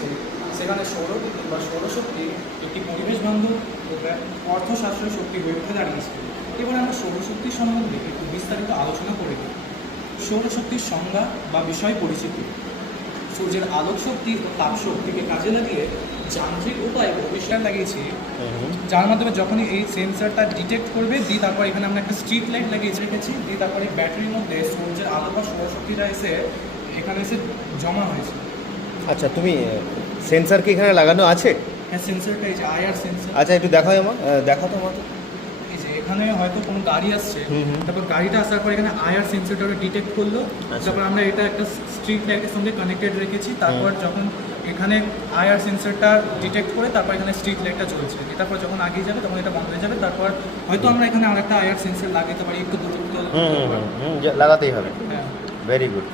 দিচ্ছে, সেখানে সৌরবিদ্যুৎ বা সৌরশক্তি একটি পরিবেশ বান্ধব ও অর্থ সাশ্রয়ী শক্তি হয়ে উঠে দাঁড়িয়েছে। এবার আমরা সৌরশক্তির সম্বন্ধে একটু বিস্তারিত আলোচনা করে দিই। সৌরশক্তির সংজ্ঞা বা বিষয় পরিচিতি: সূর্যের আলোক শক্তি ও তাপ শক্তিকে কাজে লাগিয়ে যান্ত্রিক উপায়ে ভবিষ্যৎ লাগিয়েছি, যার মাধ্যমে যখনই এই সেন্সারটা ডিটেক্ট করবে তারপর এখানে আমরা একটা স্ট্রিট লাইট লাগিয়ে রেখেছি, তারপরে ব্যাটারির মধ্যে সূর্যের আলো বা সৌরশক্তিটা এসে এখানে এসে জমা হয়েছে। আচ্ছা, তুমি সেন্সার কি এখানে লাগানো আছে? হ্যাঁ, সেন্সারটা এই যে আইআর সেন্সার। আচ্ছা, একটু দেখাও আমার, দেখাও তো আমাকে। এই যে এখানে হয়তো কোনো গাড়ি আসছে, তারপর গাড়িটা আসার পর এখানে আইআর সেন্সারটা ডিটেক্ট করলো, তারপর আমরা এটা একটা স্ট্রিট লাইটের সঙ্গে কানেক্টেড রেখেছি, তারপর যখন এখানে আইআর সেন্সারটা ডিটেক্ট করে তারপর এখানে স্ট্রিট লাইটটা জ্বলছে, তারপর যখন আগিয়ে যাবে তখন এটা বন্ধ হয়ে যাবে, তারপর হয়তো আমরা এখানে আরেকটা আইআর সেন্সার লাগাতে পারি একটু দূরত্ব। লাগাতেই হবে। হ্যাঁ, ভেরি গুড।